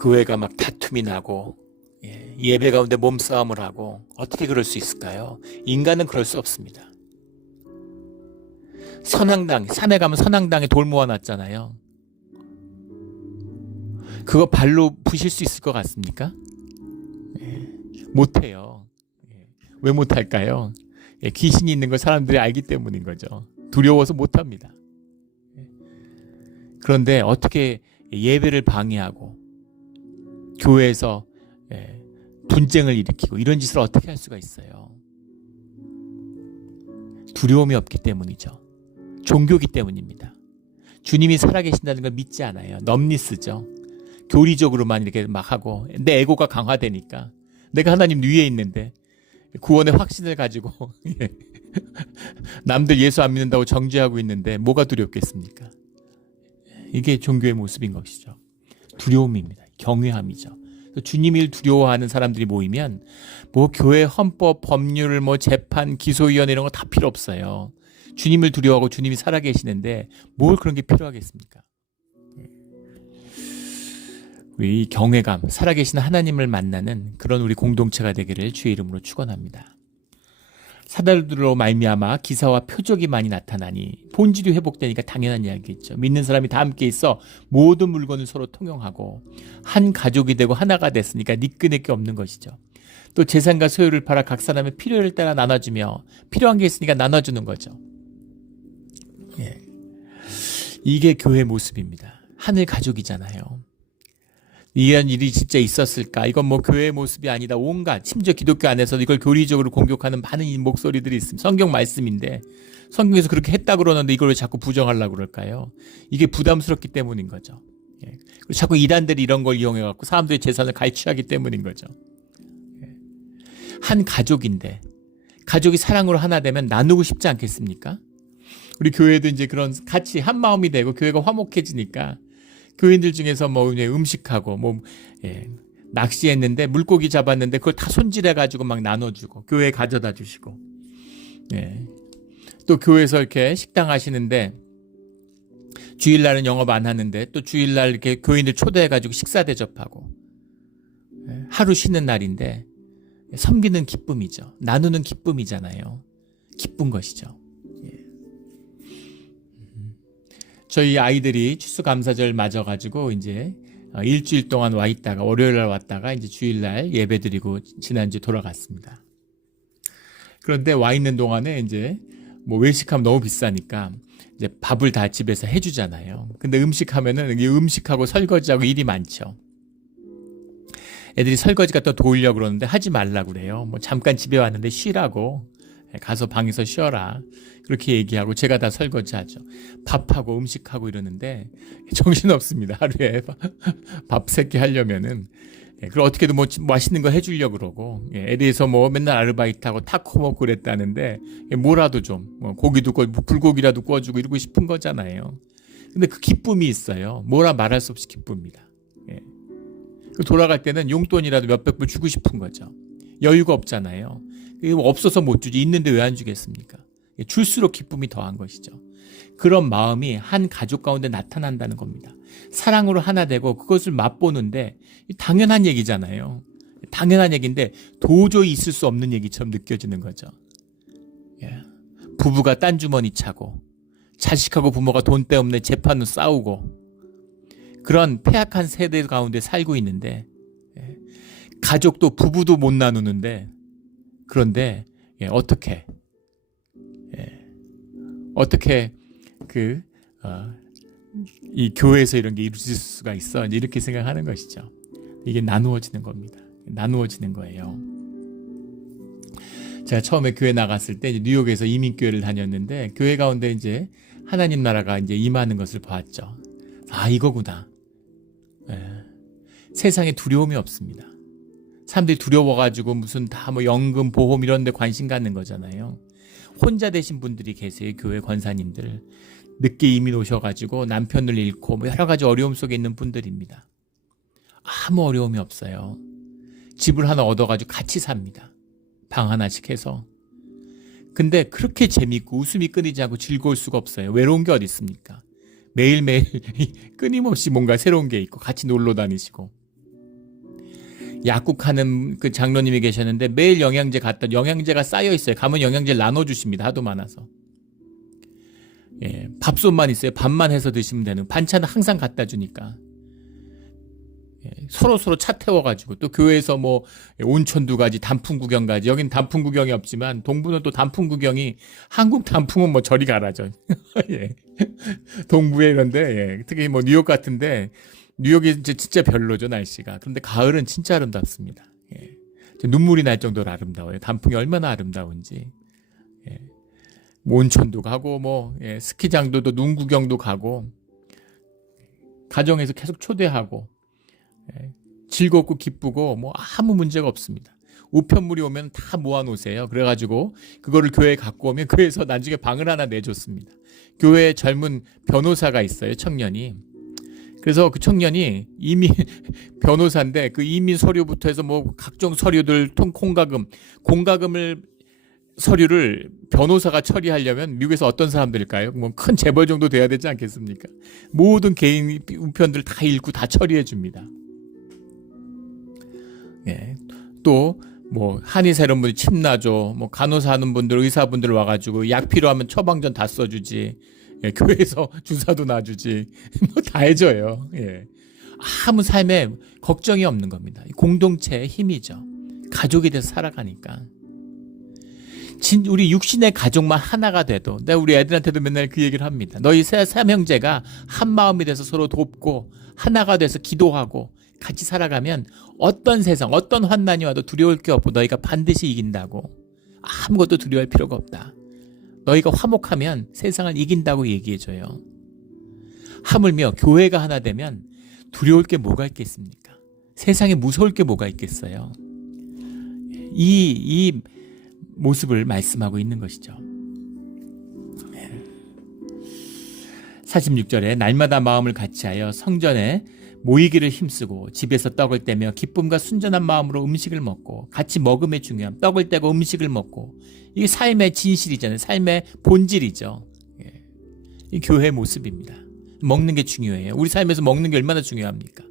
교회가 막 다툼이 나고 예배 가운데 몸싸움을 하고 어떻게 그럴 수 있을까요? 인간은 그럴 수 없습니다. 선앙당, 산에 가면 선앙당에 돌 모아놨잖아요. 그거 발로 부실 수 있을 것 같습니까? 못해요. 왜 못할까요? 귀신이 있는 걸 사람들이 알기 때문인 거죠. 두려워서 못합니다. 그런데 어떻게 예배를 방해하고 교회에서 분쟁을 일으키고 이런 짓을 어떻게 할 수가 있어요? 두려움이 없기 때문이죠. 종교기 때문입니다. 주님이 살아계신다는 걸 믿지 않아요. 넘리스죠. 교리적으로만 이렇게 막 하고 내 에고가 강화되니까 내가 하나님 위에 있는데 구원의 확신을 가지고 남들 예수 안 믿는다고 정죄하고 있는데 뭐가 두렵겠습니까? 이게 종교의 모습인 것이죠. 두려움입니다. 경외함이죠. 주님을 두려워하는 사람들이 모이면 뭐 교회 헌법, 법률, 뭐 재판, 기소위원회 이런 거 다 필요 없어요. 주님을 두려워하고 주님이 살아계시는데 뭘 그런 게 필요하겠습니까? 우리 경외감, 살아계신 하나님을 만나는 그런 우리 공동체가 되기를 주의 이름으로 축원합니다. 사달들로 말미암아 기사와 표적이 많이 나타나니 본질이 회복되니까 당연한 이야기겠죠. 믿는 사람이 다 함께 있어 모든 물건을 서로 통용하고 한 가족이 되고 하나가 됐으니까 니끈할 게 없는 것이죠. 또 재산과 소유를 팔아 각 사람의 필요를 따라 나눠주며 필요한 게 있으니까 나눠주는 거죠. 이게 교회의 모습입니다. 하늘 가족이잖아요. 이런 일이 진짜 있었을까? 이건 뭐 교회의 모습이 아니다. 온갖 심지어 기독교 안에서도 이걸 교리적으로 공격하는 많은 목소리들이 있습니다. 성경 말씀인데 성경에서 그렇게 했다고 그러는데 이걸 왜 자꾸 부정하려고 그럴까요? 이게 부담스럽기 때문인 거죠. 예. 그리고 자꾸 이단들이 이런 걸 이용해갖고 사람들의 재산을 갈취하기 때문인 거죠. 예. 한 가족인데 가족이 사랑으로 하나 되면 나누고 싶지 않겠습니까? 우리 교회도 이제 그런 같이 한 마음이 되고 교회가 화목해지니까 교인들 중에서 뭐 음식하고 뭐 낚시했는데 물고기 잡았는데 그걸 다 손질해가지고 막 나눠주고 교회에 가져다 주시고 또 교회에서 이렇게 식당 하시는데 주일날은 영업 안 하는데 또 주일날 이렇게 교인들 초대해가지고 식사 대접하고 하루 쉬는 날인데 섬기는 기쁨이죠. 나누는 기쁨이잖아요. 기쁜 것이죠. 저희 아이들이 추수감사절 맞아가지고 이제 일주일 동안 와 있다가 월요일날 왔다가 이제 주일날 예배드리고 지난주 돌아갔습니다. 그런데 와 있는 동안에 이제 뭐 외식하면 너무 비싸니까 이제 밥을 다 집에서 해주잖아요. 근데 음식하면은 음식하고 설거지하고 일이 많죠. 애들이 설거지 갖다 도우려고 그러는데 하지 말라고 그래요. 뭐 잠깐 집에 왔는데 쉬라고. 가서 방에서 쉬어라. 그렇게 얘기하고 제가 다 설거지하죠. 밥하고 음식하고 이러는데 정신없습니다. 하루에 밥 3끼 하려면은. 그리고 어떻게든 뭐 맛있는 거 해주려고 그러고 애들에서 뭐 맨날 아르바이트하고 타코 먹고 그랬다는데 뭐라도 좀 고기도 구워 불고기라도 구워주고 이러고 싶은 거잖아요. 근데 그 기쁨이 있어요. 뭐라 말할 수 없이 기쁩니다. 돌아갈 때는 용돈이라도 몇백 불 주고 싶은 거죠. 여유가 없잖아요. 없어서 못 주지 있는데 왜 안 주겠습니까? 줄수록 기쁨이 더한 것이죠. 그런 마음이 한 가족 가운데 나타난다는 겁니다. 사랑으로 하나 되고 그것을 맛보는데 당연한 얘기잖아요. 당연한 얘기인데 도저히 있을 수 없는 얘기처럼 느껴지는 거죠. 부부가 딴 주머니 차고 자식하고 부모가 돈 때문에 재판으로 싸우고 그런 폐악한 세대 가운데 살고 있는데 가족도 부부도 못 나누는데 그런데 어떻게 이 교회에서 이런 게 이루어질 수가 있어 이렇게 생각하는 것이죠. 이게 나누어지는 겁니다. 나누어지는 거예요. 제가 처음에 교회 나갔을 때 이제 뉴욕에서 이민교회를 다녔는데 교회 가운데 이제 하나님 나라가 이제 임하는 것을 봤죠. 아 이거구나. 세상에 두려움이 없습니다. 사람들이 두려워가지고 무슨 다 뭐 연금, 보험 이런 데 관심 갖는 거잖아요. 혼자 되신 분들이 계세요. 교회 권사님들. 늦게 이민 오셔가지고 남편을 잃고 뭐 여러 가지 어려움 속에 있는 분들입니다. 아무 어려움이 없어요. 집을 하나 얻어가지고 같이 삽니다. 방 하나씩 해서. 근데 그렇게 재밌고 웃음이 끊이지 않고 즐거울 수가 없어요. 외로운 게 어디 있습니까? 매일매일 끊임없이 뭔가 새로운 게 있고 같이 놀러 다니시고. 약국하는 그 장로님이 계셨는데 매일 영양제 갖다 영양제가 쌓여 있어요. 가면 영양제를 나눠주십니다. 하도 많아서. 밥솥만 있어요. 밥만 해서 드시면 되는. 반찬은 항상 갖다 주니까. 서로 차 태워가지고 또 교회에서 뭐 온천도 가지 단풍 구경 가지. 여긴 단풍 구경이 없지만 동부는 또 단풍 구경이 한국 단풍은 뭐 저리 가라죠. 동부에 이런데 특히 뭐 뉴욕 같은데 뉴욕이 이제 진짜 별로죠 날씨가. 그런데 가을은 진짜 아름답습니다. 눈물이 날 정도로 아름다워요. 단풍이 얼마나 아름다운지. 온천도 가고 뭐 스키장도 눈 구경도 가고 가정에서 계속 초대하고 즐겁고 기쁘고 뭐 아무 문제가 없습니다. 우편물이 오면 다 모아놓으세요. 그래가지고 그거를 교회에 갖고 오면 교회에서 나중에 방을 하나 내줬습니다. 교회에 젊은 변호사가 있어요. 청년이. 그래서 그 청년이 이민 변호사인데 그 이민 서류부터 해서 뭐 각종 서류들 공과금을 서류를 변호사가 처리하려면 미국에서 어떤 사람들일까요? 뭐 큰 재벌 정도 돼야 되지 않겠습니까? 모든 개인 우편들 다 읽고 다 처리해 줍니다. 또 뭐 한의사 이런 분들 침 놔줘, 뭐 간호사 하는 분들, 의사분들 와가지고 약 필요하면 처방전 다 써주지. 교회에서 주사도 놔주지. 뭐 다 해줘요. 아무 삶에 걱정이 없는 겁니다. 공동체의 힘이죠. 가족이 돼서 살아가니까. 우리 육신의 가족만 하나가 돼도, 내가 우리 애들한테도 맨날 그 얘기를 합니다. 너희 삼형제가 한 마음이 돼서 서로 돕고 하나가 돼서 기도하고 같이 살아가면 어떤 세상, 어떤 환난이 와도 두려울 게 없고 너희가 반드시 이긴다고. 아무것도 두려워할 필요가 없다. 너희가 화목하면 세상을 이긴다고 얘기해줘요. 하물며 교회가 하나 되면 두려울 게 뭐가 있겠습니까? 세상에 무서울 게 뭐가 있겠어요? 이 모습을 말씀하고 있는 것이죠. 46절에 날마다 마음을 같이하여 성전에 모이기를 힘쓰고 집에서 떡을 떼며 기쁨과 순전한 마음으로 음식을 먹고 같이 먹음의 중요함, 떡을 떼고 음식을 먹고, 이게 삶의 진실이잖아요. 삶의 본질이죠. 이 교회의 모습입니다. 먹는 게 중요해요. 우리 삶에서 먹는 게 얼마나 중요합니까?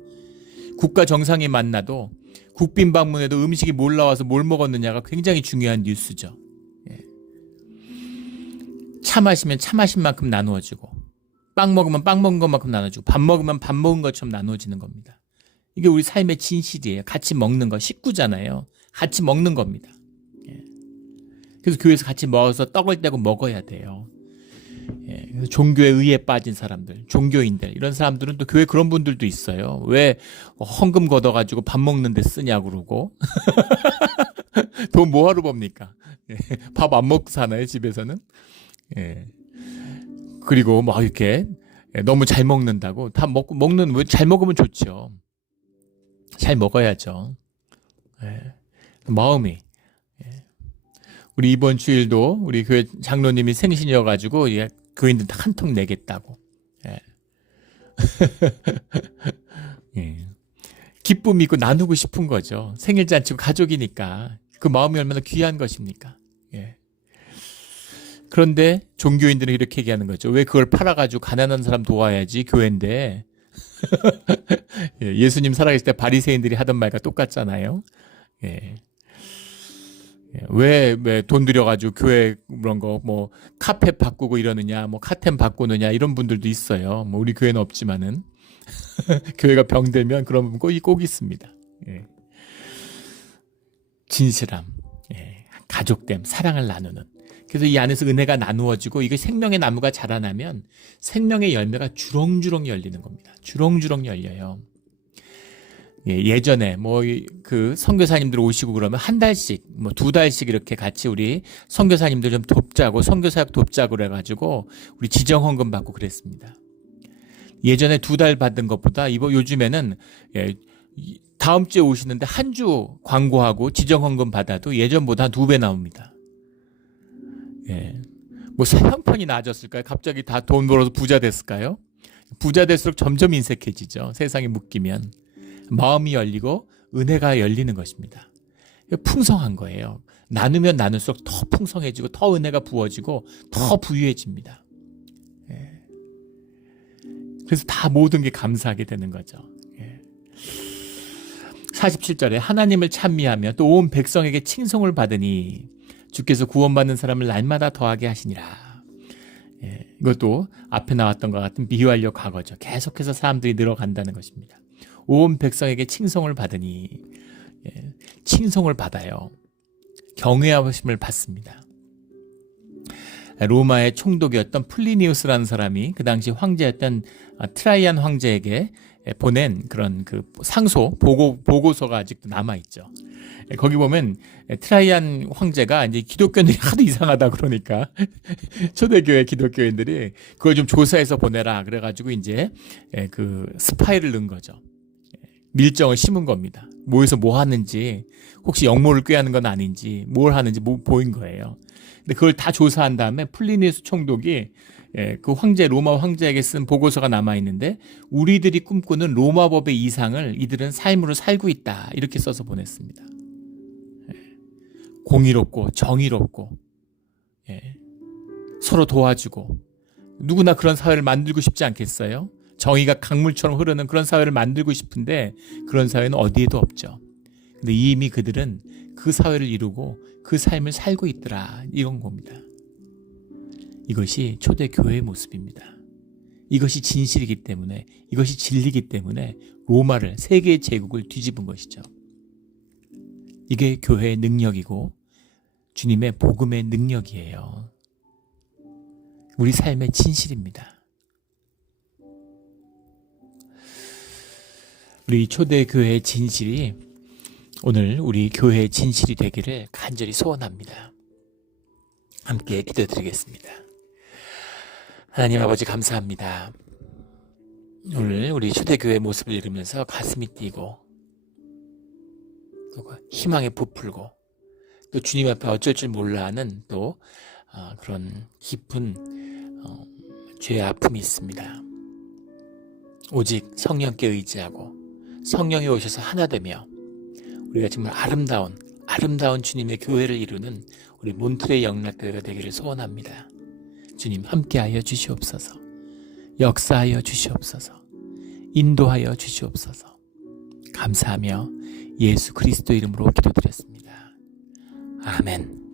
국가 정상이 만나도 국빈 방문에도 음식이 뭘 나와서 뭘 먹었느냐가 굉장히 중요한 뉴스죠. 차 마시면 차 마신 만큼 나누어지고, 빵 먹으면 빵 먹은 것만큼 나눠주고, 밥 먹으면 밥 먹은 것처럼 나눠지는 겁니다. 이게 우리 삶의 진실이에요. 같이 먹는 거, 식구잖아요. 같이 먹는 겁니다. 그래서 교회에서 같이 모여서 떡을 떼고 먹어야 돼요. 그래서 종교에 의에 빠진 사람들, 종교인들, 이런 사람들은 또 교회 그런 분들도 있어요. 왜 헌금 걷어가지고 밥 먹는 데 쓰냐고 그러고. 돈 뭐하러 법니까? 밥 안 먹고 사나요, 집에서는? 그리고 막 이렇게 너무 잘 먹는다고 다 먹는, 왜 잘 먹으면 좋죠. 잘 먹어야죠. 마음이. 우리 이번 주일도 우리 교회 장로님이 생신이어가지고 교인들 한턱 내겠다고. 기쁨이 있고 나누고 싶은 거죠. 생일잔치고 가족이니까 그 마음이 얼마나 귀한 것입니까? 그런데 종교인들은 이렇게 얘기하는 거죠. 왜 그걸 팔아가지고 가난한 사람 도와야지, 교회인데. 예수님 살아계실 때 바리새인들이 하던 말과 똑같잖아요. 왜 돈 들여가지고 교회 그런 거 뭐 카펫 바꾸고 이러느냐, 뭐 카텐 바꾸느냐, 이런 분들도 있어요. 뭐 우리 교회는 없지만은 교회가 병들면 그런 분 꼭 있습니다. 진실함, 가족됨, 사랑을 나누는. 그래서 이 안에서 은혜가 나누어지고, 이게 생명의 나무가 자라나면 생명의 열매가 주렁주렁 열리는 겁니다. 주렁주렁 열려요. 예전에 뭐 그 선교사님들 오시고 그러면 한 달씩, 뭐 2달씩 이렇게 같이 우리 선교사님들 좀 돕자고, 선교사역 돕자고 그래가지고 우리 지정 헌금 받고 그랬습니다. 예전에 2달 받은 것보다 요즘에는 다음 주에 오시는데 한 주 광고하고 지정 헌금 받아도 예전보다 한 2배 나옵니다. 뭐 형편이 나아졌을까요? 갑자기 다 돈 벌어서 부자 됐을까요? 부자 될수록 점점 인색해지죠. 세상에 묶이면. 마음이 열리고 은혜가 열리는 것입니다. 풍성한 거예요. 나누면 나눌수록 더 풍성해지고 더 은혜가 부어지고 더 부유해집니다. 그래서 다 모든 게 감사하게 되는 거죠. 47절에 하나님을 찬미하며 또 온 백성에게 칭송을 받으니 주께서 구원받는 사람을 날마다 더하게 하시니라. 이것도 앞에 나왔던 것 같은 비유하려 과거죠. 계속해서 사람들이 늘어간다는 것입니다. 온 백성에게 칭송을 받으니, 칭송을 받아요. 경외하심을 받습니다. 로마의 총독이었던 플리니우스라는 사람이 그 당시 황제였던 트라이안 황제에게 보낸 그런 그 상소 보고서가 아직도 남아 있죠. 거기 보면 트라이안 황제가 이제 기독교인들이 하도 이상하다 그러니까 초대교회 기독교인들이 그걸 좀 조사해서 보내라 그래가지고 이제 그 스파이를 넣은 거죠. 밀정을 심은 겁니다. 모여서 뭐 하는지, 혹시 역모를 꾀하는 건 아닌지, 뭘 하는지 보인 거예요. 근데 그걸 다 조사한 다음에 플리니우스 총독이 그 로마 황제에게 쓴 보고서가 남아있는데, 우리들이 꿈꾸는 로마법의 이상을 이들은 삶으로 살고 있다, 이렇게 써서 보냈습니다. 공의롭고 정의롭고 서로 도와주고, 누구나 그런 사회를 만들고 싶지 않겠어요? 정의가 강물처럼 흐르는 그런 사회를 만들고 싶은데 그런 사회는 어디에도 없죠. 근데 이미 그들은 그 사회를 이루고 그 삶을 살고 있더라, 이런 겁니다. 이것이 초대 교회의 모습입니다. 이것이 진실이기 때문에, 이것이 진리이기 때문에 로마를, 세계의 제국을 뒤집은 것이죠. 이게 교회의 능력이고 주님의 복음의 능력이에요. 우리 삶의 진실입니다. 우리 초대교회의 진실이 오늘 우리 교회의 진실이 되기를 간절히 소원합니다. 함께 기도드리겠습니다. 하나님 아버지 감사합니다. 오늘 우리 초대교회의 모습을 읽으면서 가슴이 뛰고 또 희망에 부풀고 또 주님 앞에 어쩔 줄 몰라 하는 또 그런 깊은 죄의 아픔이 있습니다. 오직 성령께 의지하고 성령이 오셔서 하나 되며 우리가 정말 아름다운 주님의 교회를 이루는 우리 몬트레이 영락교회가 되기를 소원합니다. 주님 함께하여 주시옵소서. 역사하여 주시옵소서. 인도하여 주시옵소서. 감사하며 예수 그리스도 이름으로 기도드렸습니다. 아멘.